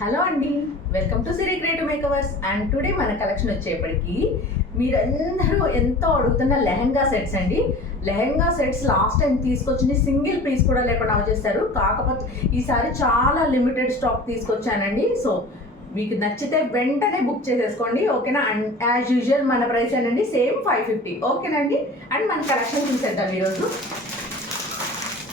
Hello అండి, welcome to Siri creative makeovers. And today మన collection వచ్చేప్పటికి మీరందరూ ఎంతో అడుగుతున్న లెహంగా సెట్స్ అండి. లెహంగా సెట్స్ లాస్ట్ టైం తీసుకొచ్చింది సింగిల్ పీస్ కూడా లేకుండా వచ్చేస్తారు. కాకపోతే ఈసారి చాలా లిమిటెడ్ స్టాక్ తీసుకొచ్చానండి. సో మీకు నచ్చితే వెంటనే బుక్ చేసేసుకోండి, ఓకేనా? అండ్ యాజ్ యూజువల్ మన ప్రైస్ ఏనండి, సేమ్ 550, ఓకేనండి? అండ్ మన కలెక్షన్ చూసేద్దాం ఈరోజు.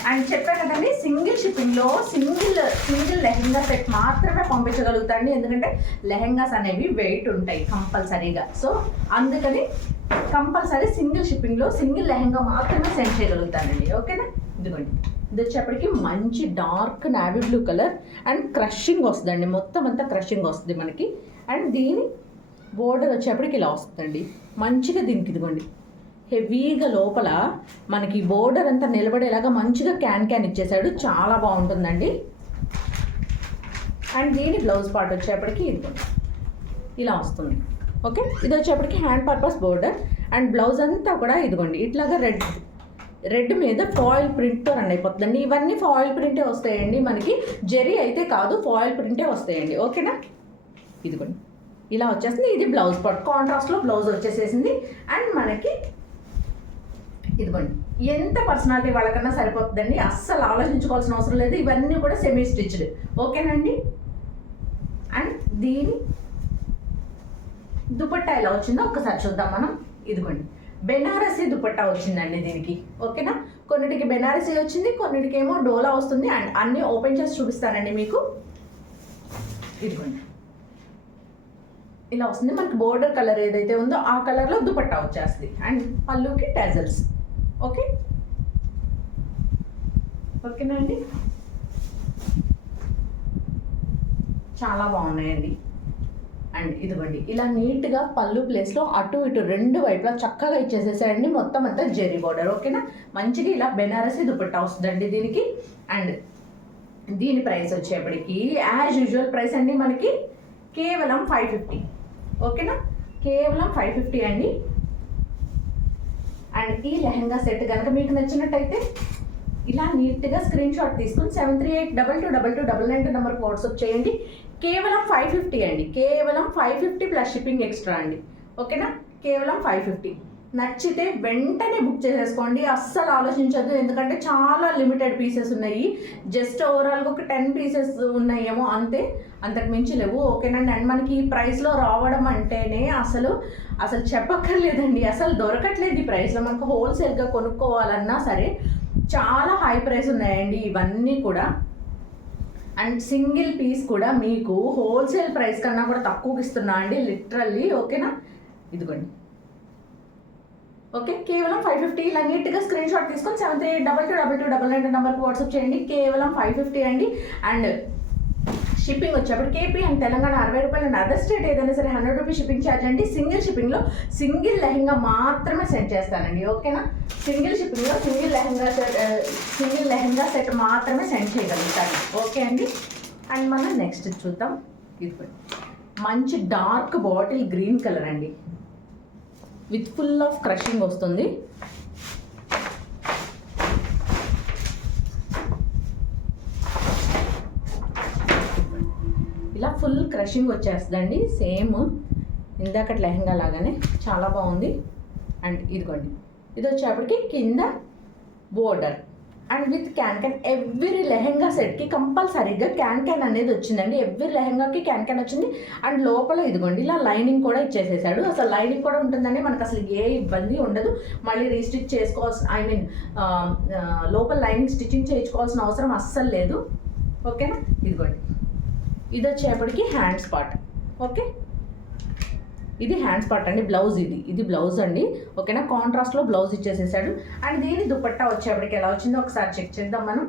అండ్ చెప్పాను కదండి, సింగిల్ షిప్పింగ్లో సింగిల్ లెహెంగా సెట్ మాత్రమే పంపించగలుగుతాండి. ఎందుకంటే లెహెంగాస్ అనేవి వెయిట్ ఉంటాయి కంపల్సరీగా. సో అందుకని కంపల్సరీ సింగిల్ షిప్పింగ్లో సింగిల్ లెహెంగా మాత్రమే సెండ్ చేయగలుగుతానండి, ఓకేనా? ఇదిగోండి, ఇది వచ్చేప్పటికి మంచి dark navy blue colour and crushing వస్తుందండి. మొత్తం అంతా క్రషింగ్ వస్తుంది మనకి. అండ్ దీని బోర్డర్ వచ్చేప్పటికి ఇలా వస్తుందండి మంచిగా. దీనికి ఇదిగోండి హెవీగా లోపల మనకి బోర్డర్ అంతా నిలబడేలాగా మంచిగా క్యాన్ ఇచ్చేసాడు. చాలా బాగుంటుందండి. అండ్ దీని బ్లౌజ్ పార్ట్ వచ్చేప్పటికి ఇదిగోండి ఇలా వస్తుంది, ఓకే? ఇది వచ్చేప్పటికి hand purpose border and blouse అంతా కూడా ఇదిగోండి ఇట్లాగా రెడ్ మీద ఫాయిల్ ప్రింట్తో రన్ అయిపోతుందండి. ఇవన్నీ ఫాయిల్ ప్రింటే వస్తాయండి మనకి, జెరీ అయితే కాదు, ఫాయిల్ ప్రింటే వస్తాయండి, ఓకేనా? ఇదిగోండి ఇలా వచ్చేసింది. ఇది బ్లౌజ్ పార్ట్, కాంట్రాస్ట్లో బ్లౌజ్ వచ్చేసేసింది. అండ్ మనకి ఇదిగోండి ఎంత పర్సనాలిటీ వాళ్ళకన్నా సరిపోతుందండి, అస్సలు ఆలోచించుకోవాల్సిన అవసరం లేదు. ఇవన్నీ కూడా సెమీ స్టిచ్డ్, ఓకేనండి? అండ్ దీని దుపట్టా ఎలా వచ్చిందో ఒకసారి చూద్దాం మనం. ఇదిగోండి బెనారసీ దుపట్టా వచ్చిందండి దీనికి, ఓకేనా? కొన్నిటికి బెనారసీ వచ్చింది, కొన్నిటికి ఏమో డోలా వస్తుంది. అండ్ అన్నీ ఓపెన్ చేసి చూపిస్తానండి మీకు. ఇదిగోండి ఇలా వస్తుంది. మనకి బోర్డర్ కలర్ ఏదైతే ఉందో ఆ కలర్లో దుపట్టా వచ్చేస్తుంది. అండ్ పళ్ళుకి టెజల్స్, ఓకేనండి? చాలా బాగున్నాయండి. అండ్ ఇదిగోండి ఇలా నీట్గా పళ్ళు ప్లేస్లో అటు ఇటు రెండు వైపులా చక్కగా ఇచ్చేసేసాయండి. మొత్తం అంతా జెరీ బోర్డర్, ఓకేనా? మంచిగా ఇలా బెనారసీ దుపట్టా వస్తుందండి దీనికి. అండ్ దీని ప్రైస్ వచ్చేప్పటికి యాజ్ యూజువల్ ప్రైస్ అండి మనకి కేవలం 550, ఓకేనా? కేవలం 550 అండి. అండ్ ఈ లెహంగా సెట్ కనుక మీకు నచ్చినట్టయితే ఇలా నీట్గా స్క్రీన్ షాట్ తీసుకుని 7382222299 నెంబర్కి వాట్సాప్ చేయండి. కేవలం 550 అండి, కేవలం 550 ప్లస్ షిప్పింగ్ ఎక్స్ట్రా అండి, ఓకేనా? కేవలం 550. నచ్చితే వెంటనే బుక్ చేసేసుకోండి, అస్సలు ఆలోచించద్దు. ఎందుకంటే చాలా లిమిటెడ్ పీసెస్ ఉన్నాయి. జస్ట్ ఓవరాల్గా ఒక 10 పీసెస్ ఉన్నాయేమో అంతే, అంతకు మించి లేవు, ఓకేనండి? అండ్ మనకి ఈ ప్రైస్లో రావడం అంటేనే అసలు చెప్పక్కర్లేదండి, అసలు దొరకట్లేదు ఈ ప్రైస్లో. మనకు హోల్సేల్గా కొనుక్కోవాలన్నా సరే చాలా హై ప్రైస్ ఉన్నాయండి ఇవన్నీ కూడా. అండ్ సింగిల్ పీస్ కూడా మీకు హోల్సేల్ ప్రైస్ కన్నా కూడా తక్కువకి ఇస్తున్నా అండి, లిటరల్లీ, ఓకేనా? ఇదిగోండి, ఓకే? కేవలం 550. ఇలా నీట్గా స్క్రీన్ షాట్ తీసుకొని 73822299 నెంబర్కి వాట్సాప్ చేయండి. కేవలం 550 అండి. అండ్ షిప్పింగ్ వచ్చేప్పుడు కేపీ అండ్ తెలంగాణ 60 రూపాయలు, అండ్ అదర్ స్టేట్ ఏదైనా సరే 100 రూపీస్ షిప్పింగ్ ఛార్జ్ అండి. సింగిల్ షిప్పింగ్లో సింగిల్ లెహంగా మాత్రమే సెండ్ చేస్తానండి, ఓకేనా? సింగిల్ షిప్పింగ్లో సింగిల్ లెహంగా సెట్ మాత్రమే సెండ్ చేయగలుగుతాను, ఓకే అండి? అండ్ మనం నెక్స్ట్ చూద్దాం. ఇది మంచి డార్క్ బాటిల్ గ్రీన్ కలర్ అండి, విత్ ఫుల్ ఆఫ్ క్రషింగ్ వస్తుంది. ఇలా ఫుల్ క్రషింగ్ వచ్చేస్తుందండి, సేమ్ ఇందాక లెహంగా లాగానే, చాలా బాగుంది. అండ్ ఇదిగోండి ఇది వచ్చేప్పటికి కింద border and with can every lehenga సెట్కి కంపల్సరీగా క్యాన్ అనేది వచ్చిందండి. ఎవ్రీ లెహంగాకి క్యాన్ వచ్చింది. అండ్ లోపల ఇదిగోండి ఇలా లైనింగ్ కూడా ఇచ్చేసేసాడు. అసలు లైనింగ్ కూడా ఉంటుందండి, మనకు అసలు ఏ ఇబ్బంది ఉండదు. మళ్ళీ రీస్టిచ్ చేసుకోవాల్సిన లోపల లైనింగ్ స్టిచ్చింగ్ చేయించుకోవాల్సిన అవసరం అస్సలు లేదు, ఓకేనా? ఇదిగోండి ఇది వచ్చేప్పటికి హ్యాండ్స్ పార్ట్, ఓకే? ఇది హ్యాండ్స్ పార్ట్ అండి. బ్లౌజ్ ఇది బ్లౌజ్ అండి, ఓకేనా? కాంట్రాస్ట్లో బ్లౌజ్ ఇచ్చేసేసాడు. అండ్ దీని దుపట్టా వచ్చేప్పటికి ఎలా వచ్చిందో ఒకసారి చెక్ చేద్దాం మనం.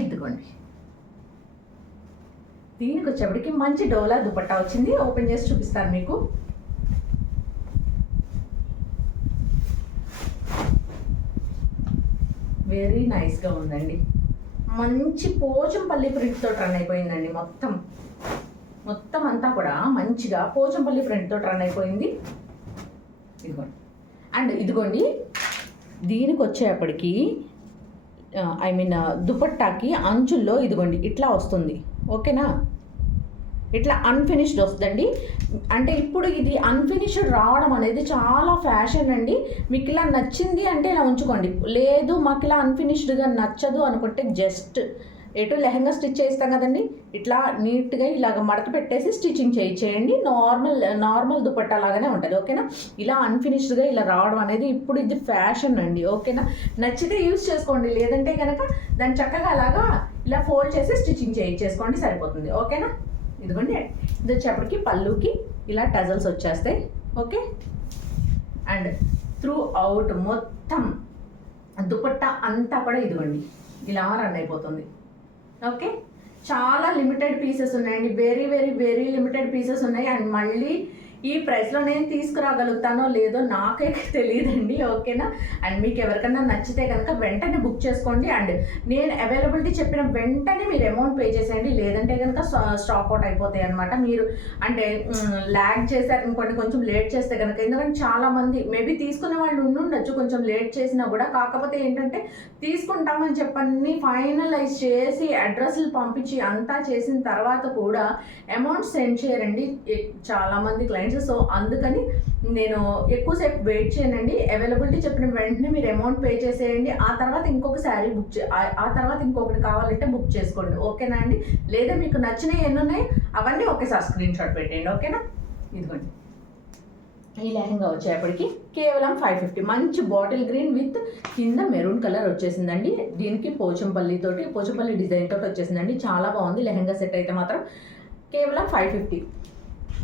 ఇదిగోండి దీనికి వచ్చేప్పటికి మంచి డోలా దుపట్టా వచ్చింది. ఓపెన్ చేసి చూపిస్తాను మీకు. వెరీ నైస్గా ఉందండి. మంచి పోచంపల్లి ప్రింట్తో రన్ అయిపోయిందండి. మొత్తం అంతా కూడా మంచిగా పోచంపల్లి ప్రింట్తో రన్ అయిపోయింది. ఇదిగోండి. అండ్ ఇదిగోండి దీనికి వచ్చేప్పటికి ఐ మీన్ దుపట్టాకి అంచుల్లో ఇదిగోండి ఇట్లా వస్తుంది. ఓకేనా, ఇట్లా అన్ఫినిష్డ్ వస్తుందండి. అంటే ఇప్పుడు ఇది అన్ఫినిష్డ్ రావడం అనేది చాలా ఫ్యాషన్ అండి. మీకు ఇలా నచ్చింది అంటే ఇలా ఉంచుకోండి, లేదు మాకు ఇలా అన్ఫినిష్డ్గా నచ్చదు అనుకుంటే జస్ట్ ఎటు లెహంగా స్టిచ్ చేస్తాం కదండి, ఇట్లా నీట్గా ఇలాగ మడత పెట్టేసి స్టిచ్చింగ్ చేయండి. నార్మల్ దుపట్టా లాగానే ఉంటుంది. ఓకేనా, ఇలా అన్ఫినిష్డ్గా ఇలా రావడం అనేది ఇప్పుడు ఇది ఫ్యాషన్ అండి. ఓకేనా, నచ్చితే యూజ్ చేసుకోండి, లేదంటే కనుక దాన్ని చక్కగా అలాగా ఇలా ఫోల్డ్ చేసి స్టిచ్చింగ్ చేసుకోండి, సరిపోతుంది. ఓకేనా, ఇదిగోండి ఇది వచ్చేప్పటికి పళ్ళుకి ఇలా టజల్స్ వచ్చేస్తాయి. ఓకే, అండ్ త్రూ అవుట్ మొత్తం దుపట్టా అంతా కూడా ఇదిగోండి ఇలా రన్ అయిపోతుంది. ఓకే, చాలా లిమిటెడ్ పీసెస్ ఉన్నాయండి, very very very limited pieces ఉన్నాయి. అండ్ మళ్ళీ ఈ ప్రైస్లో నేను తీసుకురాగలుగుతానో లేదో నాకే తెలియదండి. ఓకేనా, అండ్ మీకు ఎవరికైనా నచ్చితే కనుక వెంటనే బుక్ చేసుకోండి. అండ్ నేను అవైలబిలిటీ చెప్పిన వెంటనే మీరు అమౌంట్ పే చేసేయండి, లేదంటే కనుక స్టాక్ అవుట్ అయిపోతాయి అనమాట. మీరు అంటే ల్యాగ్ చేశారనుకోండి, కొంచెం లేట్ చేస్తే కనుక, ఎందుకంటే చాలామంది మేబీ తీసుకునే వాళ్ళు ఉండొచ్చు కొంచెం లేట్ చేసినా కూడా. కాకపోతే ఏంటంటే తీసుకుంటామని చెప్పని ఫైనలైజ్ చేసి అడ్రస్లు పంపించి అంతా చేసిన తర్వాత కూడా అమౌంట్ సెండ్ చేయరండి చాలామంది క్లయింట్స్. సో అందుకని నేను ఎక్కువసేపు వెయిట్ చేయనండి. అవైలబిలిటీ చెప్పిన వెంటనే మీరు అమౌంట్ పే చేసేయండి. ఆ తర్వాత ఇంకొక శారీ ఆ తర్వాత ఇంకొకటి కావాలంటే బుక్ చేసుకోండి. ఓకేనా అండి, లేదా మీకు నచ్చినవి ఎన్ని ఉన్నాయి అవన్నీ ఒకేసారి స్క్రీన్ షాట్ పెట్టండి. ఓకేనా, ఇదిగోండి ఈ లెహంగా వచ్చేప్పటికి కేవలం 550. మంచి బాటిల్ గ్రీన్ విత్ కింద మెరూన్ కలర్ వచ్చేసిందండి. దీనికి పోచంపల్లి డిజైన్ తోటి వచ్చేసిందండి. చాలా బాగుంది లెహంగా సెట్ అయితే మాత్రం. కేవలం 550,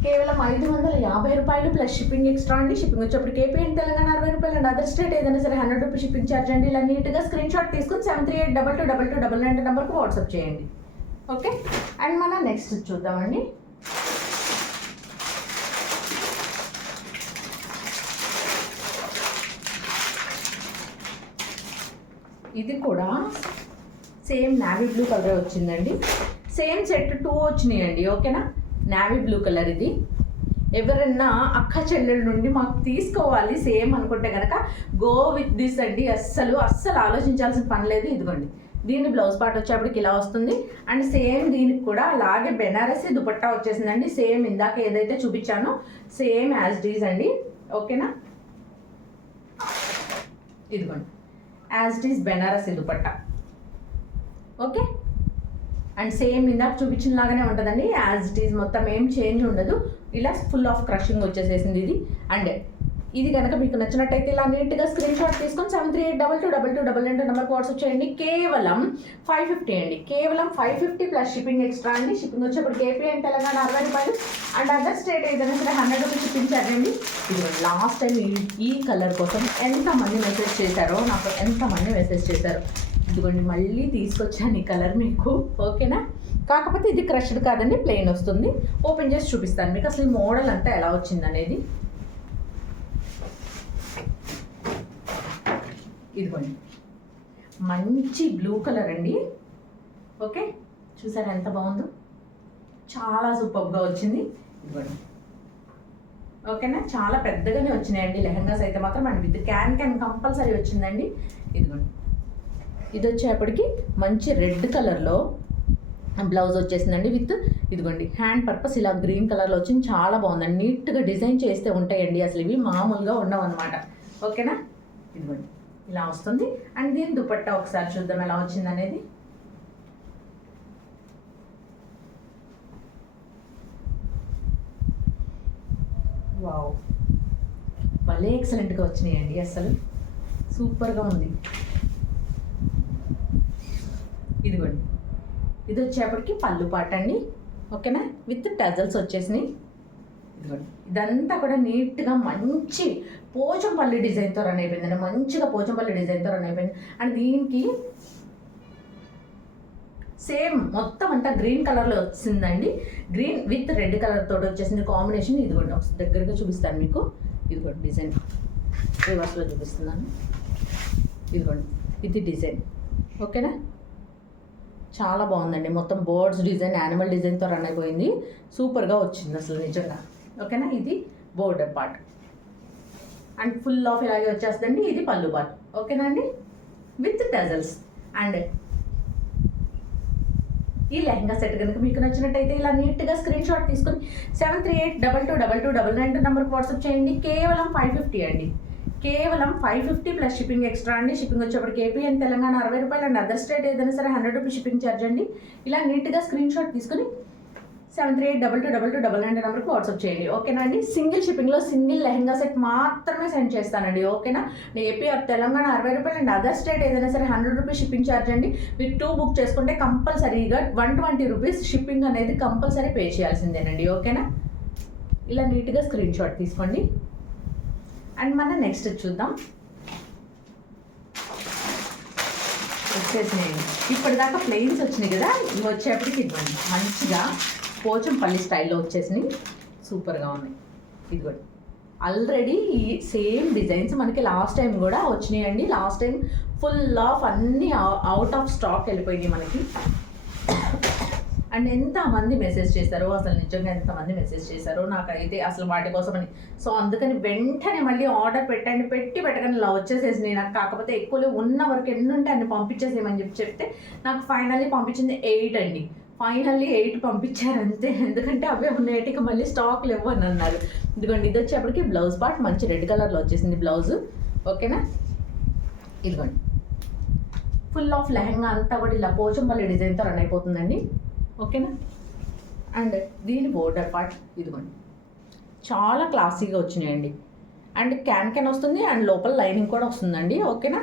కేవలం 550 రూపాయలు ప్లస్ షిప్పింగ్ ఎక్స్ట్రా అండి. షిప్పింగ్ వచ్చేప్పటికి ఏపీ అండ్ తెలంగాణ 60 రూపాయలు అండ్ అదర్ స్టేట్ ఏదైనా సరే 100 రూపీస్ షిప్పింగ్ ఛార్జ్ అండి. ఇలా నీట్గా స్క్రీన్ షాట్ తీసుకుని 73822299 నెంబర్కి వాట్సాప్ చేయండి. ఓకే, అండ్ మన నెక్స్ట్ చూద్దామండి. ఇది కూడా సేమ్ నావీ బ్లూ కలర్ వచ్చిందండి. సేమ్ సెట్ 2 వచ్చినాయండి. ఓకేనా, నావీ బ్లూ కలర్. ఇది ఎవరన్నా అక్క చెల్లెల నుండి మాకు తీసుకోవాలి సేమ్ అనుకుంటే కనుక గో విత్ దిస్ అండి. అస్సలు ఆలోచించాల్సిన పని లేదు. ఇదిగోండి దీని బ్లౌజ్ పార్ట్ వచ్చేప్పటికి ఇలా వస్తుంది. అండ్ సేమ్ దీనికి కూడా అలాగే బెనారసీ దుపట్టా వచ్చేసిందండి. సేమ్ ఇందాక ఏదైతే చూపించానో సేమ్ యాజ్ డీజ్ అండి. ఓకేనా, ఇదిగోండి as these Banarasi dupatta. Okay, and same ఇందాక చూపించిన లాగానే ఉంటుందండి. యాజ్ ఇట్ ఈజ్ మొత్తం ఏం చేంజ్ ఉండదు. ఇలా ఫుల్ ఆఫ్ క్రషింగ్ వచ్చేసేసింది ఇది. అండ్ ఇది కనుక మీకు నచ్చినట్టయితే ఇలా నీట్గా స్క్రీన్ షాట్ తీసుకొని 73822299 నెంబర్కి వాట్సాప్ చేయండి. కేవలం 550 అండి, కేవలం 550 ప్లస్ షిప్పింగ్ ఎక్స్ట్రా అండి. షిప్పింగ్ వచ్చేప్పుడు ఏపీ అండ్ తెలంగాణ 60 రూపాయలు అండ్ అదర్ స్టేట్ ఏదైనా సరే 100 రూపీస్ షిప్పింగ్ ఛార్జ్ అండి. ఇది లాస్ట్ టైం ఈ కలర్ కోసం ఎంతమంది మెసేజ్ చేశారో, నాకు ఎంతమంది మెసేజ్ చేశారో. ఇదిగోండి మళ్ళీ తీసుకొచ్చాను ఈ కలర్ మీకు. ఓకేనా, కాకపోతే ఇది క్రష్డ్ కాదండి, ప్లెయిన్ వస్తుంది. ఓపెన్ చేసి చూపిస్తాను మీకు అసలు ఈ మోడల్ అంతా ఎలా వచ్చింది అనేది. ఇదిగోండి మంచి బ్లూ కలర్ అండి. ఓకే, చూసారా ఎంత బాగుందో, చాలా సూపర్గా వచ్చింది. ఇదిగోండి ఓకేనా, చాలా పెద్దగానే వచ్చినాయండి లెహంగాస్ అయితే మాత్రం. అండ్ విత్ క్యాన్ కంపల్సరీ వచ్చిందండి. ఇదిగోండి ఇది వచ్చేప్పటికి మంచి రెడ్ కలర్లో బ్లౌజ్ వచ్చేసిందండి విత్ ఇదిగోండి హ్యాండ్ పర్పస్ ఇలా గ్రీన్ కలర్లో వచ్చింది. చాలా బాగుందండి, నీట్గా డిజైన్ చేస్తే ఉంటాయండి, అసలు ఇవి మామూలుగా ఉండవు అనమాట. ఓకేనా, ఇదిగోండి ఇలా వస్తుంది. అండ్ దీని దుపట్టా ఒకసారి చూద్దాం ఎలా వచ్చింది అనేది. వావ్, భలే ఎక్సలెంట్గా వచ్చినాయండి, అసలు సూపర్గా ఉంది. ఇదిగోండి ఇది వచ్చేప్పటికి పళ్ళు పాట అండి. ఓకేనా, విత్ టజల్స్ వచ్చేసినాయి. ఇదిగోండి ఇదంతా కూడా నీట్గా మంచి పోచంపల్లి డిజైన్తో రన్ అయిపోయిందండి. మంచిగా పోచంపల్లి డిజైన్తో రన్ అయిపోయింది. అండ్ దీనికి సేమ్ మొత్తం అంతా గ్రీన్ కలర్లో వచ్చిందండి. గ్రీన్ విత్ రెడ్ కలర్ తోటి వచ్చేసింది కాంబినేషన్. ఇదిగోండి ఒకసారి దగ్గరగా చూపిస్తాను మీకు. ఇదిగోండి డిజైన్ రివర్స్లో చూపిస్తున్నాను. ఇదిగోండి ఇది డిజైన్. ఓకేనా, చాలా బాగుందండి. మొత్తం బర్డ్స్ డిజైన్, యానిమల్ డిజైన్తో రన్ అయిపోయింది. సూపర్గా వచ్చింది అసలు నిజంగా. ఓకేనా, ఇది border part and full of ఇలాగే వచ్చేస్తుందండి. ఇది పళ్ళు పార్ట్. ఓకేనా అండి, విత్ టజల్స్. అండ్ ఈ లెహంగా సెట్ కనుక మీకు నచ్చినట్టయితే ఇలా నీట్గా స్క్రీన్ షాట్ తీసుకొని 7382222299 నెంబర్కి వాట్సాప్ చేయండి. కేవలం 550 అండి, కేవలం 550 ప్లస్ షిప్పింగ్ ఎక్స్ట్రా అండి. షిప్పింగ్ వచ్చేప్పటికి ఏపీ అండ్ తెలంగాణ 60 రూపాయలు అండ్ అదర్ స్టేట్ ఏదైనా సరే 100 రూపీస్ షిప్పింగ్ ఛార్జ్ అండి. ఇలా నీట్గా స్క్రీన్ షాట్ తీసుకొని 7382222299 నెంబర్కి వాట్సాప్ చేయండి. ఓకేనా అండి. సింగిల్ షిప్పింగ్లో సింగిల్ లెహంగా సెట్ మాత్రమే సెండ్ చేస్తానండి. ఓకేనా. ఏపీ ఆర్ తెలంగాణ 60 రూపాయలు అండ్ అదర్ స్టేట్ ఏదైనా సరే 100 రూపీస్ షిప్పింగ్ ఛార్జ్ అండి. మీరు 2 బుక్ చేసుకుంటే కంపల్సరీగా 120 రూపీస్ షిప్పింగ్ అనేది కంపల్సరీ పే చేయాల్సిందేనండి. ఓకేనా. ఇలా నీట్గా స్క్రీన్ షాట్ తీసుకోండి. అండ్ మనం నెక్స్ట్ చూద్దాం. వచ్చేసినాయి ఇప్పటిదాకా ప్లెయిన్స్ వచ్చినాయి కదా, ఇవి వచ్చేప్పటికి ఇవ్వండి మంచిగా పోచంపల్లి స్టైల్లో వచ్చేసినాయి, సూపర్గా ఉన్నాయి. ఇదిగోండి ఆల్రెడీ ఈ సేమ్ డిజైన్స్ మనకి లాస్ట్ టైం కూడా వచ్చినాయండి. లాస్ట్ టైం ఫుల్ ఆఫ్ అన్నీ అవుట్ ఆఫ్ స్టాక్ వెళ్ళిపోయినాయి మనకి. అండ్ ఎంతమంది మెసేజ్ చేశారో, అసలు నిజంగా ఎంతమంది మెసేజ్ చేశారో నాకైతే అసలు వాటి కోసమని. సో అందుకని వెంటనే మళ్ళీ ఆర్డర్ పెట్టగానే ఇలా వచ్చేసేసి నాకు కాకపోతే ఎక్కువలో ఉన్న వరకు ఎన్ని ఉంటే అన్ని పంపించేసేయమని చెప్తే నాకు ఫైనల్లీ పంపించింది 8 అండి. ఫైనల్లీ 8 పంపించారు అంతే. ఎందుకంటే అవే ఉన్నటికి మళ్ళీ స్టాక్లు ఇవ్వని అన్నారు. ఇదిగోండి ఇది వచ్చేప్పటికి బ్లౌజ్ పార్ట్ మంచి రెడ్ కలర్లో వచ్చేసింది బ్లౌజు. ఓకేనా. ఇదిగోండి ఫుల్ ఆఫ్ లెహంగా అంతా కూడా ఇలా పోచంపల్లి డిజైన్తో రన్ అయిపోతుందండి. ఓకేనా. అండ్ దీని బోర్డర్ పార్ట్ ఇదిగోండి చాలా క్లాసీగా వచ్చినాయండి. అండ్ క్యాన్ వస్తుంది అండ్ లోపల లైనింగ్ కూడా వస్తుందండి. ఓకేనా.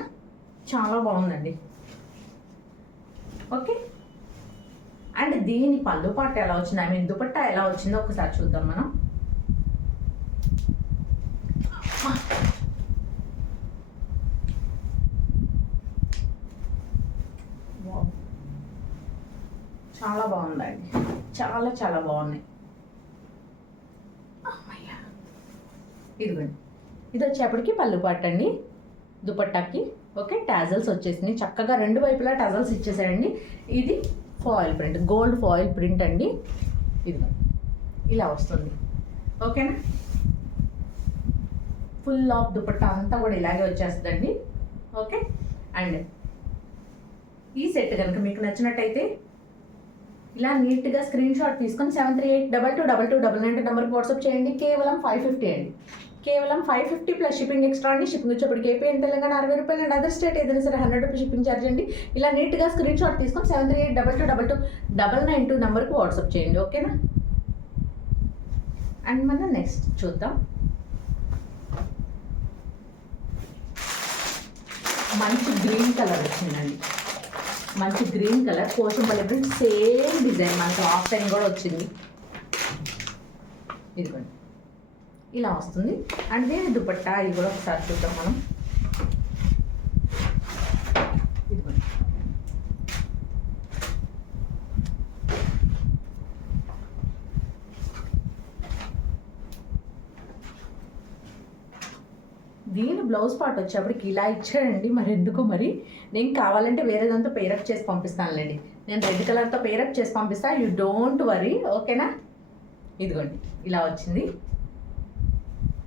చాలా బాగుందండి. ఓకే. అండ్ దీని పళ్ళు పార్ట్ ఎలా వచ్చింది, ఐ మీన్ దుపట్టా ఎలా వచ్చిందో ఒకసారి చూద్దాం మనం. చాలా బాగుందండి, చాలా చాలా బాగున్నాయి. ఇదిగోండి ఇది వచ్చేప్పటికి పళ్ళు పార్ట్ అండి దుపట్టాకి. ఓకే. టాజల్స్ వచ్చేసినాయి చక్కగా, 2 వైపులా టాజల్స్ ఇచ్చేసాయండి. ఇది foil print, gold foil print అండి. ఇదిగోండి ఇలా వస్తుంది. ఓకేనా. ఫుల్ ఆఫ్ దుపట్టా అంతా కూడా ఇలాగే వచ్చేస్తుందండి. ఓకే. అండ్ ఈ సెట్ కనుక మీకు నచ్చినట్టయితే ఇలా నీట్గా స్క్రీన్ షాట్ తీసుకొని 7382222299 నెంబర్కి వాట్సాప్ చేయండి. కేవలం 550 అండి, కేవలం 550 ప్లస్ షిప్పింగ్ ఎక్స్ట్రా అండి. షిప్పింగ్ వచ్చేప్పటికి ఏపీ అండ్ తెలంగాణ 60 రూపాయలు అండ్ అదర్ స్టేట్ ఏదైనా సరే 100 రూపీస్ షిప్పింగ్ ఛార్జ్ అండి. ఇలా నీట్గా స్క్రీన్ షాట్ తీసుకొని 7382222299 నెంబర్కి వాట్సాప్ చేయండి. ఓకేనా. అండ్ మనం నెక్స్ట్ చూద్దాం. మంచి గ్రీన్ కలర్ వచ్చిందండి, మంచి green colour Pochampalli print, same design మనకు ఆఫ్ టైం కూడా వచ్చింది. ఇదిగోండి ఇలా వస్తుంది. అండ్ దీని దుపట్టా ఇది కూడా ఒకసారి చూద్దాం మనం. ఇదిగోండి దీని బ్లౌజ్ పార్ట్ వచ్చేప్పటికి ఇలా ఇచ్చాడండి. మరి ఎందుకో మరి నేను కావాలంటే వేరేదంతా పేరప్ చేసి పంపిస్తానులేండి. నేను రెడ్ కలర్తో పేరప్ చేసి పంపిస్తాను, యూ డోంట్ వరీ. ఓకేనా. ఇదిగోండి ఇలా వచ్చింది.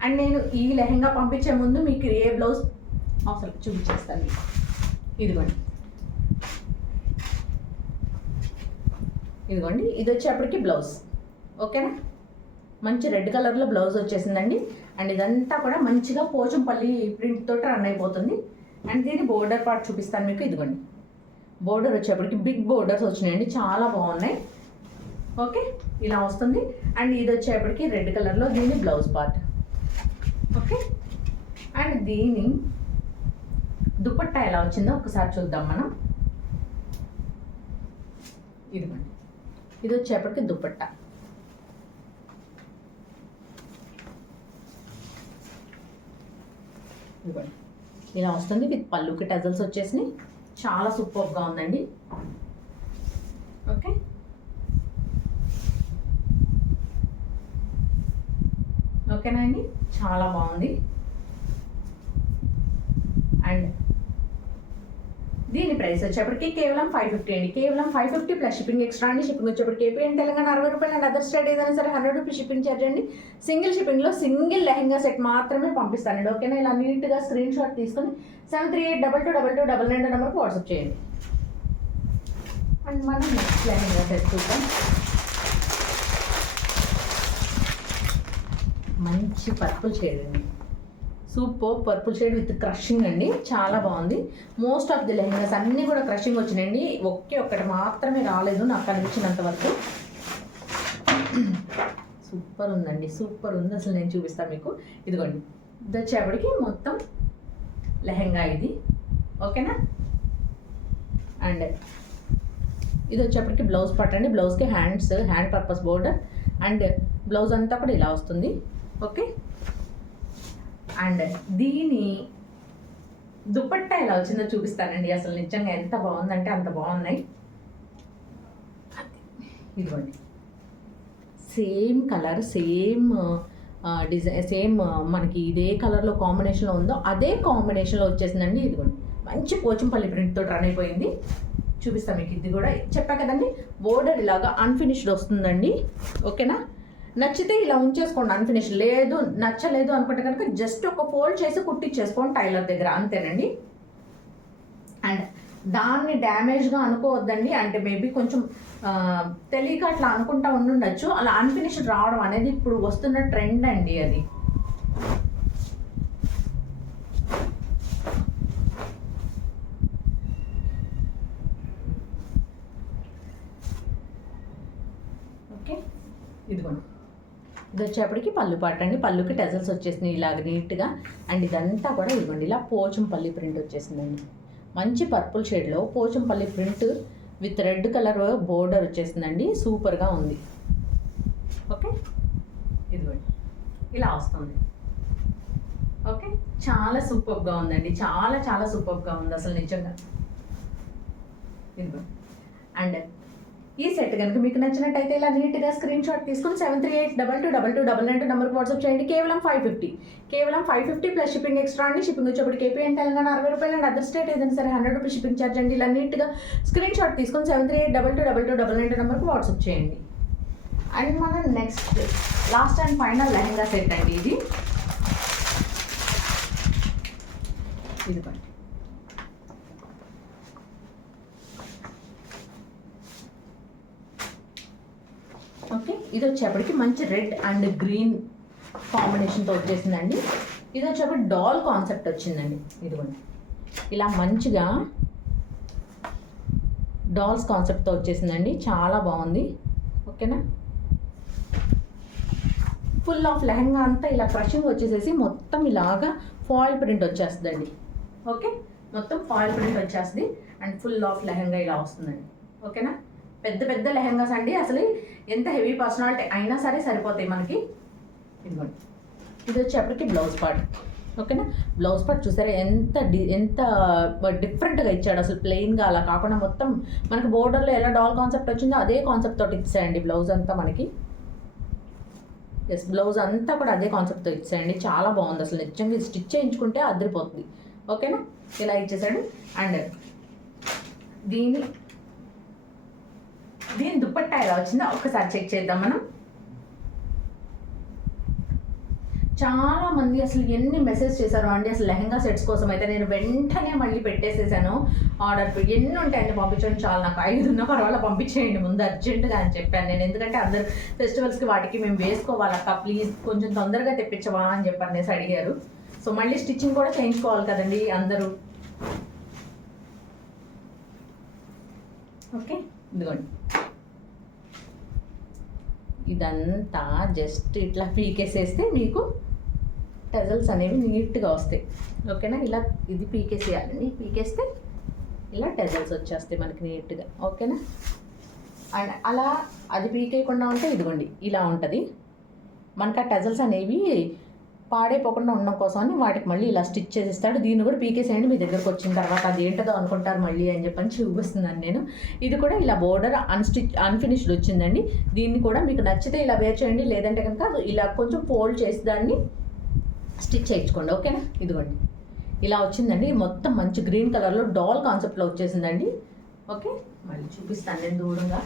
అండ్ నేను ఈ లెహంగా పంపించే ముందు మీకు ఏ బ్లౌజ్ అసలు చూపించేస్తాను. ఇదిగోండి ఇదిగోండి ఇది వచ్చేప్పటికి బ్లౌజ్. ఓకేనా. మంచి రెడ్ కలర్లో బ్లౌజ్ వచ్చేసిందండి. అండ్ ఇదంతా కూడా మంచిగా పోచంపల్లి ప్రింట్ తోటి రన్ అయిపోతుంది. అండ్ దీని బోర్డర్ పార్ట్ చూపిస్తాను మీకు. ఇదిగోండి బోర్డర్ వచ్చేప్పటికి బిగ్ బోర్డర్స్ వచ్చినాయండి, చాలా బాగున్నాయి. ఓకే ఇలా వస్తుంది. అండ్ ఇది వచ్చేప్పటికి రెడ్ కలర్లో దీని బ్లౌజ్ పార్ట్. ఓకే. అండ్ దీని దుపట్టా ఎలా వచ్చిందో ఒకసారి చూద్దాం మనం. ఇదిగోండి ఇది వచ్చేప్పటికి దుపట్టా. ఇదిగోండి ఇలా వస్తుంది విత్ పళ్ళుకి టజల్స్ వచ్చేసినాయి, చాలా సూపర్గా ఉందండి. ఓకే. ఓకేనా అండి, చాలా బాగుంది. అండ్ దీని ప్రైస్ వచ్చేప్పటికి కేవలం 550 అండి, కేవలం 550 ప్లస్ షిప్పింగ్ ఎక్స్ట్రా అండి. షిప్పింగ్ వచ్చేప్పటికి ఏపీ అండ్ తెలంగాణ 60 రూపాయలు అండ్ అదర్ స్టేట్ ఏదైనా సరే 100 రూపీస్ షిప్పింగ్ ఛార్జ్ అండి. సింగిల్ షిప్పింగ్లో సింగిల్ లెహంగా సెట్ మాత్రమే పంపిస్తానండి. ఓకేనా. ఇలా నీట్గా స్క్రీన్ షాట్ తీసుకొని 73822299 నెంబర్కి వాట్సాప్ చేయండి. అండ్ మనం నెక్స్ట్ లెహంగా సెట్ చూద్దాం. మంచి పర్పుల్ షేడ్ అండి, super purple shade with crushing అండి, చాలా బాగుంది. మోస్ట్ ఆఫ్ ది లెహంగాస్ అన్నీ కూడా క్రషింగ్ వచ్చినాయండి, ఒక్కటి మాత్రమే రాలేదు నాకు అనిపించినంత వరకు. సూపర్ ఉందండి, సూపర్ ఉంది అసలు. నేను చూపిస్తాను మీకు. ఇదిగోండి, ఇది వచ్చేప్పటికి మొత్తం లెహంగా ఇది, ఓకేనా. అండ్ ఇది వచ్చేప్పటికి బ్లౌజ్ పార్ట్ అండి, బ్లౌజ్కి hand purpose border and blouse అంతా కూడా ఇలా వస్తుంది, ఓకే. అండ్ దీని దుపట్టా ఎలా వచ్చిందో చూపిస్తానండి. అసలు నిజంగా ఎంత బాగుందంటే అంత బాగున్నాయి. ఇదిగోండి, same colour, same design, same మనకి ఇదే కలర్లో కాంబినేషన్లో ఉందో అదే కాంబినేషన్లో వచ్చేసిందండి. ఇదిగోండి, మంచి పోచంపల్లి ప్రింట్తో రన్ అయిపోయింది. చూపిస్తాను మీకు. ఇది కూడా చెప్పా కదండి, బోర్డర్ ఇలాగా అన్ఫినిష్డ్ వస్తుందండి, ఓకేనా. నచ్చితే ఇలా ఉంచేసుకోండి అన్ఫినిష్, లేదు నచ్చలేదు అనుకుంటే కనుక జస్ట్ ఒక ఫోల్డ్ చేసి కుట్టించేసుకోండి టైలర్ దగ్గర, అంతేనండి. అండ్ దాన్ని డ్యామేజ్గా అనుకోవద్దండి, అంటే మేబీ కొంచెం తెలియక అట్లా అనుకుంటా ఉండుండొచ్చు. అలా అన్ఫినిష్డ్ రావడం అనేది ఇప్పుడు వస్తున్న ట్రెండ్ అండి అది. ఓకే, ఇదిగోండి, ఇది వచ్చేప్పటికి పళ్ళు పాట అండి, పళ్ళుకి టెజల్స్ వచ్చేసినాయి ఇలాగ నీట్గా. అండ్ ఇదంతా కూడా ఇదిగోండి ఇలా పోచంపల్లి ప్రింట్ వచ్చేసిందండి, మంచి పర్పుల్ షేడ్లో Pochampalli print with red colour border వచ్చేసిందండి, సూపర్గా ఉంది, ఓకే. ఇదిగోండి ఇలా వస్తుంది, ఓకే. చాలా సూపర్గా ఉందండి, చాలా చాలా సూపర్గా ఉంది అసలు నిజంగా. ఇదిగోండి, అండ్ ఈ సెట్ కనుక మీకు నచ్చినట్టయితే ఇలా నీట్గా స్క్రీన్ షాట్ తీసుకుని 7382222299 నెంబర్కి వాట్సాప్ చేయండి. కేవలం 550 ప్లస్ షిప్పింగ్ ఎక్స్ట్రా అండి. షిప్పింగ్ వచ్చేప్పటికి ఏపీ అండ్ తెలంగాణ 60 రూపాయలు అండ్ అదర్ స్టేట్ ఏదైనా సరే 100 రూపీస్ షిప్పింగ్ ఛార్జ్ అండి. ఇలా నీట్గా స్క్రీన్ షాట్ తీసుకుని 7382222299 నెంబర్కి వాట్సాప్ చేయండి. అండ్ మన next last and final lehenga set అండి ఇది. ఇదిగోండి, ఓకే. ఇది వచ్చేప్పటికి మంచి రెడ్ అండ్ గ్రీన్ కాంబినేషన్తో వచ్చేసిందండి. ఇది వచ్చేప్పటికి డాల్ కాన్సెప్ట్ వచ్చిందండి. ఇదిగోండి, ఇలా మంచిగా డాల్స్ కాన్సెప్ట్తో వచ్చేసిందండి, చాలా బాగుంది, ఓకేనా. ఫుల్ ఆఫ్ లెహంగా అంతా ఇలా క్రషింగ్ వచ్చేసేసి మొత్తం ఇలాగా ఫాయిల్ ప్రింట్ వచ్చేస్తుందండి, ఓకే. మొత్తం ఫాయిల్ ప్రింట్ వచ్చేస్తుంది అండ్ ఫుల్ ఆఫ్ లెహంగా ఇలా వస్తుందండి, ఓకేనా. పెద్ద పెద్ద లెహంగాస్ అండి, అసలు ఎంత హెవీ పర్సనాలిటీ అయినా సరే సరిపోతాయి మనకి. ఇదిగోండి, ఇది వచ్చేప్పటికి బ్లౌజ్ పార్ట్, ఓకేనా. బ్లౌజ్ పార్ట్ చూసారా ఎంత డిఫరెంట్గా ఇచ్చాడు అసలు, ప్లెయిన్గా అలా కాకుండా మొత్తం మనకి బోర్డర్లో ఎలా డాల్ కాన్సెప్ట్ వచ్చిందో అదే కాన్సెప్ట్ తోటి ఇచ్చాయండి బ్లౌజ్ అంతా మనకి. ఎస్, బ్లౌజ్ అంతా కూడా అదే కాన్సెప్ట్తో ఇచ్చాయండి, చాలా బాగుంది అసలు నిజంగా. స్టిచ్ చేయించుకుంటే అదిరిపోతుంది, ఓకేనా. ఇలా ఇచ్చేసాడు. అండ్ దీని దుపట్టా ఎలా వచ్చిందో ఒక్కసారి చెక్ చేద్దాం మనం. చాలా మంది అసలు ఎన్ని మెసేజ్ చేశారు అండి అసలు లెహంగా సెట్స్ కోసం. అయితే నేను వెంటనే మళ్ళీ పెట్టేసేసాను ఆర్డర్. ఎన్ని ఉంటాయండి పంపించండి, చాలా నాకు 5 ఉన్నా పర్వాలేదు పంపించేయండి ముందు అర్జెంటుగా అని చెప్పాను నేను. ఎందుకంటే అందరు ఫెస్టివల్స్కి వాటికి మేము వేసుకోవాలక్క, ప్లీజ్ కొంచెం తొందరగా తెప్పించవా అని చెప్పి అనేసి అడిగారు. సో మళ్ళీ స్టిచ్చింగ్ కూడా చేయించుకోవాలి కదండి అందరూ, ఓకే. ఇదిగోండి, ఇదంతా జస్ట్ ఇట్లా పీకేసేస్తే మీకు టెజల్స్ అనేవి నీట్గా వస్తాయి, ఓకేనా. ఇలా ఇది పీకేసేయాలండి, పీకేస్తే ఇలా టెజల్స్ వచ్చేస్తాయి మనకి నీట్గా, ఓకేనా. అండ్ అలా అది పీకేయకుండా ఉంటే ఇదిగోండి ఇలా ఉంటుంది మనకు. ఆ టెజల్స్ అనేవి పాడైపోకుండా ఉండడం కోసమని వాటికి మళ్ళీ ఇలా స్టిచ్ చేసిస్తాడు. దీన్ని కూడా పీకేసేయండి మీ దగ్గరకు వచ్చిన తర్వాత, అది ఏంటో అనుకుంటారు మళ్ళీ అని చెప్పని చూపిస్తున్నాను నేను. ఇది కూడా ఇలా బోర్డర్ అన్ఫినిష్డ్ వచ్చిందండి. దీన్ని కూడా మీకు నచ్చితే ఇలా వేర్ చేయండి, లేదంటే కనుక ఇలా కొంచెం ఫోల్డ్ చేసి దాన్ని స్టిచ్ చేయించుకోండి, ఓకేనా. ఇదిగోండి ఇలా వచ్చిందండి, మొత్తం మంచి గ్రీన్ కలర్లో డాల్ కాన్సెప్ట్లో వచ్చేసిందండి, ఓకే. మళ్ళీ చూపిస్తాను నేను దూరంగా.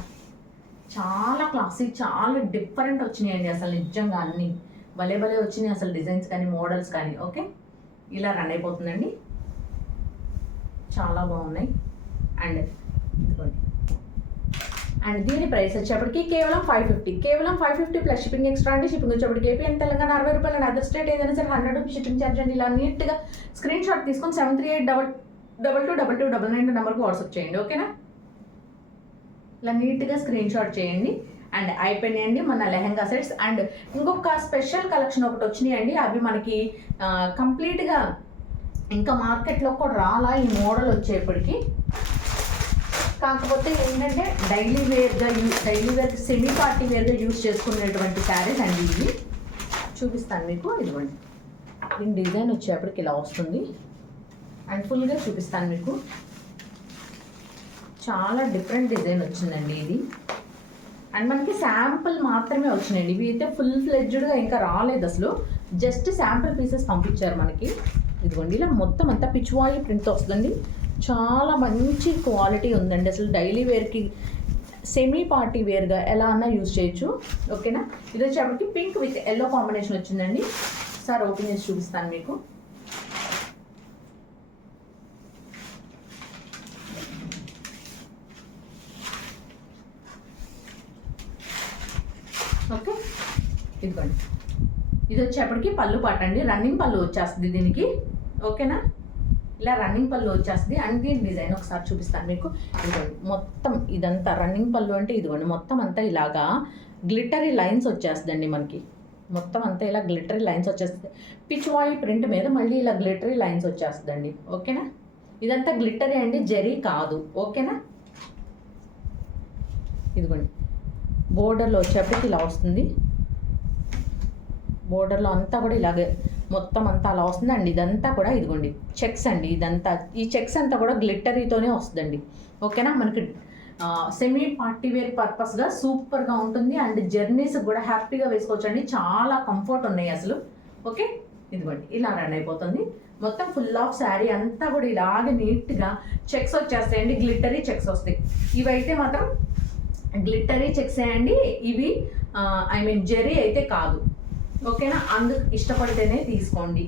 చాలా క్లాసిక్, చాలా డిఫరెంట్ వచ్చినాయండి అసలు నిజంగా, అన్నీ భలే భలే వచ్చినాయి అసలు, డిజైన్స్ కానీ మోడల్స్ కానీ, ఓకే. ఇలా రన్ అయిపోతుందండి, చాలా బాగున్నాయి. అండ్ ఇదిగోండి అండ్ దీని ప్రైస్ వచ్చేప్పటికి కేవలం 550, కేవలం 550 ప్లస్ షిప్పింగ్ ఎక్స్ట్రా అండి. షిప్పింగ్ వచ్చేప్పటికి ఏపీ అండ్ తెలంగాణ 60 రూపాయలు అండ్ అదర్ స్టేట్ ఏదైనా సరే 100 రూపీస్ షిప్పింగ్ ఛార్జ్ అండి. ఇలా నీట్గా స్క్రీన్ షాట్ తీసుకొని 73822299 నెంబర్కి వాట్సాప్ చేయండి. ఓకేనా, ఇలా నీట్గా స్క్రీన్ షాట్ చేయండి. అండ్ అయిపోయినాయండి మన లెహెంగా సెట్స్. అండ్ ఇంకొక స్పెషల్ కలెక్షన్ ఒకటి వచ్చినాయండి, అవి మనకి కంప్లీట్గా ఇంకా మార్కెట్లో కూడా రాలా ఈ మోడల్ వచ్చేప్పటికి. కాకపోతే ఏంటంటే డైలీ వేర్ సెమీ పార్టీ వేర్గా యూజ్ చేసుకునేటువంటి శారీస్ అండి ఇవి. చూపిస్తాను మీకు, ఇదిగోండి దీని డిజైన్ వచ్చేప్పటికి ఇలా వస్తుంది. అండ్ ఫుల్గా చూపిస్తాను మీకు, చాలా డిఫరెంట్ డిజైన్ వచ్చిందండి ఇది. అండ్ మనకి శాంపుల్ మాత్రమే వచ్చినాయండి, ఇవి అయితే ఫుల్ ఫ్లెడ్జ్డ్గా ఇంకా రాలేదు అసలు, జస్ట్ శాంపుల్ పీసెస్ పంపించారు మనకి. ఇదిగోండి ఇలా మొత్తం అంతా పిచ్వాయి ప్రింట్తో వస్తుందండి, చాలా మంచి క్వాలిటీ ఉందండి. అసలు డైలీ వేర్కి సెమీ పార్టీ వేర్గా ఎలా అన్నా యూజ్ చేయొచ్చు. ఓకేనా, ఇది వచ్చేప్పటికి పింక్ విత్ ఎల్లో కాంబినేషన్ వచ్చిందండి. సార్ ఓపెన్ చేసి చూపిస్తాను మీకు. ఓకే, ఇదిగోండి ఇది వచ్చేప్పటికి పళ్ళు పాట అండి, రన్నింగ్ పళ్ళు వచ్చేస్తుంది దీనికి. ఓకేనా, ఇలా రన్నింగ్ పళ్ళు వచ్చేస్తుంది. అండ్ దీని డిజైన్ ఒకసారి చూపిస్తాను మీకు. ఇదిగోండి మొత్తం ఇదంతా రన్నింగ్ పళ్ళు అంటే ఇదిగోండి మొత్తం అంతా ఇలాగా గ్లిటరీ లైన్స్ వచ్చేస్తుందండి మనకి. మొత్తం అంతా ఇలా గ్లిటరీ లైన్స్ వచ్చేస్తుంది, పిచ్వాయి ప్రింట్ మీద మళ్ళీ ఇలా గ్లిటరీ లైన్స్ వచ్చేస్తుందండి. ఓకేనా, ఇదంతా గ్లిటరీ అండి, జరీ కాదు. ఓకేనా, ఇదిగోండి బోర్డర్లో వచ్చేప్పటికి ఇలా వస్తుంది, బోర్డర్లో అంతా కూడా ఇలాగే మొత్తం అంతా అలా వస్తుంది. అండి ఇదంతా కూడా ఇదిగోండి చెక్స్ అండి, ఇదంతా ఈ చెక్స్ అంతా కూడా గ్లిటరీతోనే వస్తుందండి. ఓకేనా, మనకి సెమీ పార్టీ వేర్ పర్పస్గా సూపర్గా ఉంటుంది. అండ్ జర్నీస్ కూడా హ్యాపీగా వేసుకోవచ్చండి, చాలా కంఫర్ట్ ఉన్నాయి అసలు. ఓకే, ఇదిగోండి ఇలా రన్ అయిపోతుంది మొత్తం ఫుల్ ఆఫ్ శారీ అంతా కూడా ఇలాగే నీట్గా చెక్స్ వచ్చేస్తాయండి, గ్లిటరీ చెక్స్ వస్తాయి. ఇవైతే మాత్రం గ్లిటరీ చెక్స్ అండి ఇవి, ఐ మీన్ జెరీ అయితే కాదు. ఓకేనా, అందుకు ఇష్టపడితేనే తీసుకోండి.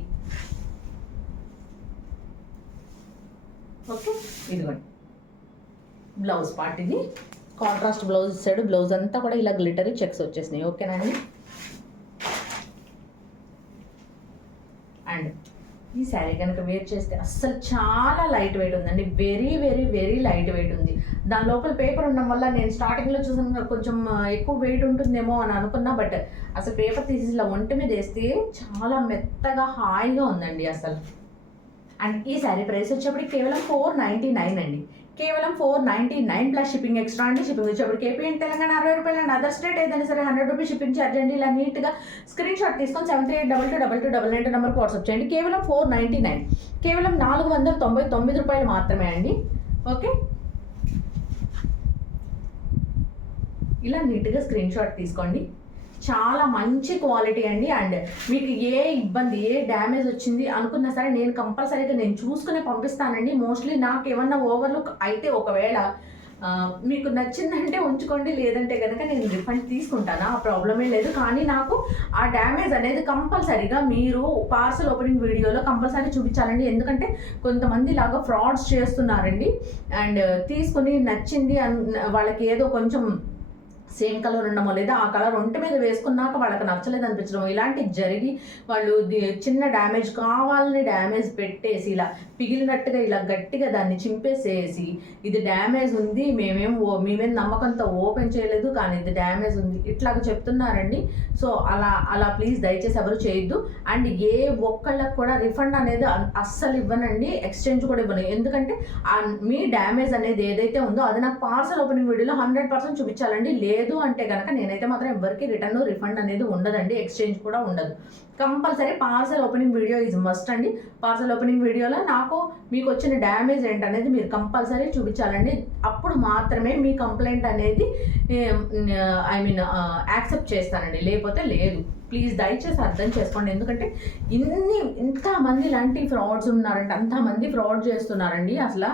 ఓకే, ఇదిగోండి బ్లౌజ్ పార్ట్, ఇది కాంట్రాస్ట్ బ్లౌజ్ ఇచ్చాడు. బ్లౌజ్ అంతా కూడా ఇలా గ్లిటరీ చెక్స్ వచ్చేసినాయి. ఓకేనా అండి, అండ్ ఈ శారీ కనుక వేర్ చేస్తే అస్సలు చాలా లైట్ వెయిట్ ఉందండి, very very very light weight ఉంది. దాని లోపల పేపర్ ఉండడం వల్ల నేను స్టార్టింగ్లో చూసాను కొంచెం ఎక్కువ వెయిట్ ఉంటుందేమో అని అనుకున్నా, బట్ అసలు పేపర్ తీసి ఇలా ఒంటి మీద వేస్తే చాలా మెత్తగా హాయిగా ఉందండి అసలు. అండ్ ఈ శారీ ప్రైస్ వచ్చేప్పటికి కేవలం 499 అండి, కేవలం 499 ప్లస్ షిప్పింగ్ ఎక్స్ట్రా అండి. షిప్పింగ్ వచ్చేప్పటికి ఏపీ అండ్ తెలంగాణ 60 రూపాయలు అండ్ అదర్ స్టేట్ ఏదైనా సరే 100 రూపీస్ షిప్పింగ్ ఛార్జ్ అండి. ఇలా నీట్గా స్క్రీన్ షాట్ తీసుకొని 73822299 నెంబర్కి వాట్సాప్ చేయండి. కేవలం 499, కేవలం 499 రూపాయలు మాత్రమే అండి. ఓకే, ఇలా నీట్గా స్క్రీన్ షాట్ తీసుకోండి, చాలా మంచి క్వాలిటీ అండి. అండ్ మీకు ఏ ఇబ్బంది ఏ డ్యామేజ్ వచ్చింది అనుకున్నా సరే నేను కంపల్సరీగా నేను చూసుకునే పంపిస్తానండి. మోస్ట్లీ నాకు ఏమన్నా ఓవర్లుక్ అయితే ఒకవేళ మీకు నచ్చిందంటే ఉంచుకోండి, లేదంటే కనుక నేను రిఫండ్ తీసుకుంటాను, ఆ ప్రాబ్లమే లేదు. కానీ నాకు ఆ డ్యామేజ్ అనేది కంపల్సరీగా మీరు పార్సల్ ఓపెనింగ్ వీడియోలో కంపల్సరీ చూపించాలండి. ఎందుకంటే కొంతమంది లాగా ఫ్రాడ్స్ చేస్తున్నారండి. అండ్ తీసుకుని నచ్చింది వాళ్ళకి ఏదో కొంచెం సేమ్ కలర్ ఉండమో లేదా ఆ కలర్ ఒంటి మీద వేసుకున్నాక వాళ్ళకి నచ్చలేదు అనిపించడం ఇలాంటి జరిగి వాళ్ళు చిన్న డ్యామేజ్ కావాలని డ్యామేజ్ పెట్టేసి ఇలా పిగిలినట్టుగా ఇలా గట్టిగా దాన్ని చింపేసేసి ఇది డ్యామేజ్ ఉంది మేమేం నమ్మకంతో ఓపెన్ చేయలేదు కానీ ఇది డ్యామేజ్ ఉంది ఇట్లాగ చెప్తున్నారండి. సో అలా ప్లీజ్ దయచేసి ఎవరు చేయొద్దు. అండ్ ఏ ఒక్కళ్ళకి కూడా రిఫండ్ అనేది అస్సలు ఇవ్వనండి, ఎక్స్చేంజ్ కూడా ఇవ్వను. ఎందుకంటే మీ డ్యామేజ్ అనేది ఏదైతే ఉందో అది నాకు పార్సల్ ఓపెనింగ్ వీడియోలో 100% చూపించాలండి. లేదు అంటే కనుక నేనైతే మాత్రం ఎవరికి రిటర్న్ రిఫండ్ అనేది ఉండదండి, ఎక్స్చేంజ్ కూడా ఉండదు. Compulsory parcel opening video is must అండి. పార్సల్ ఓపెనింగ్ వీడియోలో నాకు మీకు వచ్చిన డ్యామేజ్ ఏంటనేది మీరు కంపల్సరీ చూపించాలండి. అప్పుడు మాత్రమే మీ కంప్లైంట్ అనేది యాక్సెప్ట్ చేస్తానండి, లేకపోతే లేదు. ప్లీజ్ దయచేసి అర్థం చేసుకోండి. ఎందుకంటే ఇంతమంది ఇలాంటి ఫ్రాడ్స్ ఉన్నారంటే అంతమంది ఫ్రాడ్ చేస్తున్నారండి. అసలు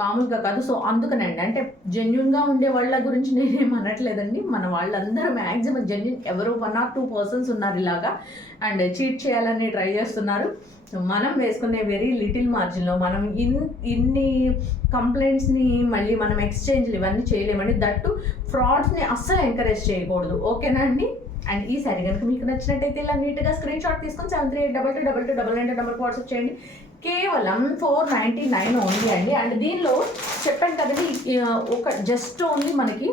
మామూలుగా కాదు. సో అందుకనండి, అంటే జెన్యున్గా ఉండే వాళ్ళ గురించి నేనేం అనట్లేదండి. మన వాళ్ళందరూ మ్యాక్సిమం జెన్యున్, ఎవరో 1 or 2 పర్సన్స్ ఉన్నారు ఇలాగా అండ్ చీట్ చేయాలని ట్రై చేస్తున్నారు. మనం వేసుకునే వెరీ లిటిల్ మార్జిన్లో మనం ఇన్ని కంప్లైంట్స్ని మళ్ళీ మనం ఎక్స్చేంజ్లు ఇవన్నీ చేయలేమండి. దట్టు ఫ్రాడ్స్ని అస్సలు ఎంకరేజ్ చేయకూడదు. ఓకేనా అండి? అండ్ ఈ సారీ కనుక మీకు నచ్చినట్టయితే ఇలా నీట్గా స్క్రీన్ షాట్ తీసుకొని 7382222299 నెంబర్కి వాట్సాప్ చేయండి. కేవలం 499 ఓన్లీ అండి. అండ్ దీనిలో చెప్పాను కదండి, ఒక జస్ట్ ఓన్లీ మనకి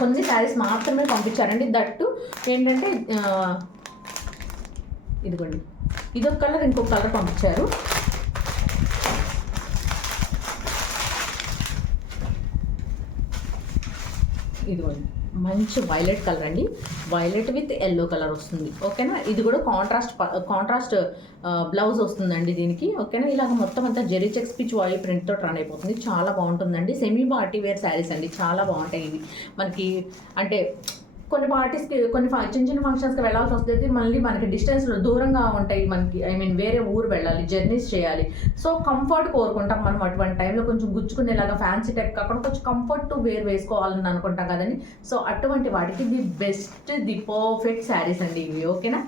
కొన్ని శారీస్ మాత్రమే పంపించారండి. దట్టు ఏంటంటే ఇదిగోండి, ఇదొక కలర్, ఇంకొక కలర్ పంపించారు. ఇదిగోండి, మంచి వైలెట్ కలర్ అండి. వైలెట్ విత్ ఎల్లో కలర్ వస్తుంది. ఓకేనా? ఇది కూడా కాంట్రాస్ట్ బ్లౌజ్ వస్తుందండి దీనికి. ఓకేనా? ఇలాగ మొత్తం అంతా జెరీ చెక్స్ పిచ్ వాయిల్ ప్రింట్తో రన్ అయిపోతుంది. చాలా బాగుంటుందండి. సెమీ పార్టీ వేర్ శారీస్ అండి, చాలా బాగుంటాయి ఇవి. మనకి అంటే కొన్ని పార్టీస్కి, కొన్ని చిన్న ఫంక్షన్స్కి వెళ్ళాల్సి వస్తుంది. మళ్ళీ మనకి డిస్టెన్స్ దూరంగా ఉంటాయి మనకి, వేరే ఊరు వెళ్ళాలి, జర్నీస్ చేయాలి. సో కంఫర్ట్ కోరుకుంటాం మనం. అటువంటి టైంలో కొంచెం గుచ్చుకునేలాగా ఫ్యాన్సీ టైప్ కాకుండా కొంచెం కంఫర్ట్ వేర్ వేసుకోవాలని అనుకుంటాం కదండి. సో అటువంటి వాటికి the best, the perfect saris అండి ఇవి. ఓకేనా?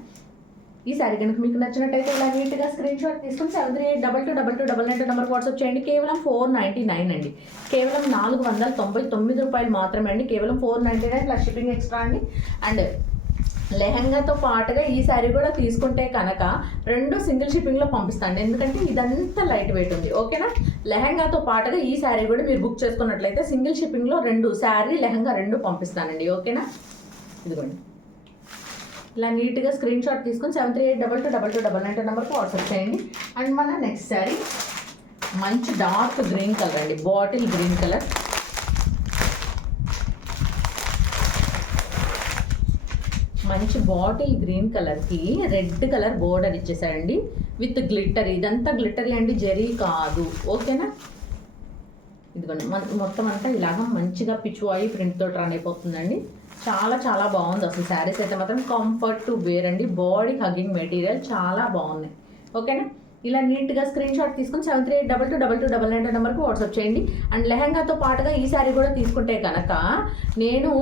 ఈ శారీ కనుక మీకు నచ్చినట్టయితే ఇలా నీట్గా స్క్రీన్ షాట్ తీసుకుని 73822299 నెంబర్కి వాట్సాప్ చేయండి. కేవలం 499 అండి. కేవలం 499 రూపాయలు మాత్రమే అండి. కేవలం 499 ప్లస్ షిప్పింగ్ ఎక్స్ట్రా అండి. అండ్ లెహంగాతో పాటుగా ఈ శారీ కూడా తీసుకుంటే కనుక 2 సింగిల్ షిప్పింగ్లో పంపిస్తాను. ఎందుకంటే ఇదంతా లైట్ వెయిట్ ఉంది. ఓకేనా? లెహంగాతో పాటుగా ఈ శారీ కూడా మీరు బుక్ చేసుకున్నట్లయితే సింగిల్ షిప్పింగ్లో 2 శారీ లెహంగా 2 పంపిస్తానండి. ఓకేనా? ఇదిగోండి, ఇలా నీట్గా స్క్రీన్ షాట్ తీసుకొని 73822299 నెంబర్కి వాట్సాప్ చేయండి. అండ్ మన నెక్స్ట్ శారీ మంచి డార్క్ గ్రీన్ కలర్ అండి, బాటిల్ గ్రీన్ కలర్. మంచి బాటిల్ గ్రీన్ కలర్కి రెడ్ కలర్ బోర్డర్ ఇచ్చేసాడండి విత్ గ్లిట్టరీ. ఇదంతా గ్లిట్టరీ అండి, జరీ కాదు. ఓకేనా? ఇదిగోండి, మొత్తం అంతా ఇలాగ మంచిగా పిచ్వాయి ప్రింట్తో రన్ అయిపోతుందండి. చాలా చాలా బాగుంది అసలు. శారీస్ అయితే మాత్రం కంఫర్ట్ టు వేర్ అండి, బాడీ హగ్గింగ్ మెటీరియల్, చాలా బాగున్నాయి. ఓకేనా? ఇలా నీట్గా స్క్రీన్ షాట్ తీసుకుని 73822299 నెంబర్కి వాట్సాప్ చేయండి. అండ్ లెహంగాతో పాటుగా ఈ శారీ కూడా తీసుకుంటే కనుక నేను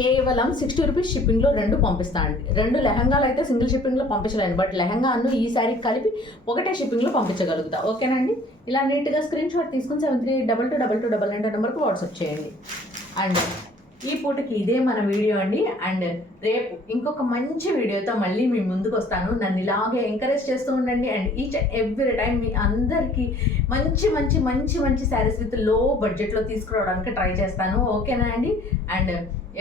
కేవలం 60 రూపీస్ షిప్పింగ్లో 2 పంపిస్తాను అండి. 2 లెహంగాలు అయితే సింగిల్ షిప్పింగ్లో పంపించలేను, బట్ లెహంగా అన్ను ఈ శారీ కలిపి ఒకటే షిప్పింగ్లో పంపించగలుగుతా. ఓకేనండి? ఇలా నీట్గా స్క్రీన్ షాట్ తీసుకుని 73822299 నెంబర్కి వాట్సాప్ చేయండి. అండ్ ఈ పూటకి ఇదే మన వీడియో అండి. అండ్ రేపు ఇంకొక మంచి వీడియోతో మళ్ళీ మీ ముందుకు వస్తాను. నన్ను ఇలాగే ఎంకరేజ్ చేస్తూ ఉండండి. అండ్ ఈచ్ ఎవ్రీ టైం మీ అందరికీ మంచి మంచి మంచి మంచి శారీస్ విత్ లో బడ్జెట్లో తీసుకురావడానికి ట్రై చేస్తాను. ఓకేనా అండి? అండ్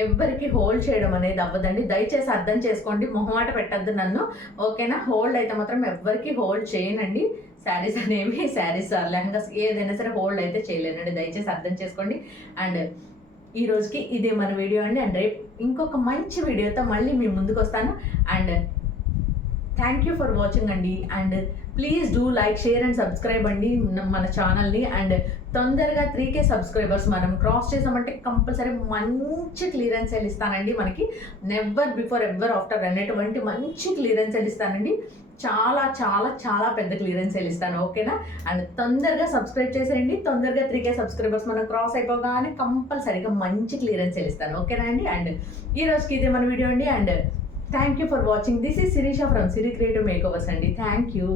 ఎవ్వరికి హోల్డ్ చేయడం అనేది అవ్వదండి, దయచేసి అర్థం చేసుకోండి. మొహమాట పెట్టద్దు నన్ను. ఓకేనా? హోల్డ్ అయితే మాత్రం ఎవ్వరికి హోల్డ్ చేయనండి. శారీస్ అనేవి, శారీస్ లెహంగాస్ ఏదైనా సరే హోల్డ్ అయితే చేయలేనండి, దయచేసి అర్థం చేసుకోండి. అండ్ ఈ రోజుకి ఇదే మన వీడియో అండి. అండ్ రేపు ఇంకొక మంచి వీడియోతో మళ్ళీ మీ ముందుకు వస్తాను. And thank you for watching అండి. And please do like, share and subscribe అండి మన ఛానల్ని. అండ్ తొందరగా 3K సబ్స్క్రైబర్స్ మనం క్రాస్ చేసామంటే కంపల్సరీ మంచి క్లియరెన్స్ సేల్ ఇస్తానండి. మనకి నెవర్ బిఫోర్ ఎవర్ ఆఫ్టర్ అనేటువంటి మంచి క్లియరెన్స్ సేల్ ఇస్తానండి. చాలా చాలా చాలా పెద్ద క్లియరెన్స్ సేల్ ఇస్తాను. ఓకేనా? అండ్ తొందరగా సబ్స్క్రైబ్ చేసేయండి. తొందరగా 3K సబ్స్క్రైబర్స్ మనం క్రాస్ అయిపోగానే కంపల్సరీగా మంచి క్లియరెన్స్ సేల్ ఇస్తాను. ఓకేనా అండి? అండ్ ఈ రోజుకి ఇదే మన వీడియో అండి. And thank you for watching. This is Sirisha from Siri creative makeovers అండి. Thank you.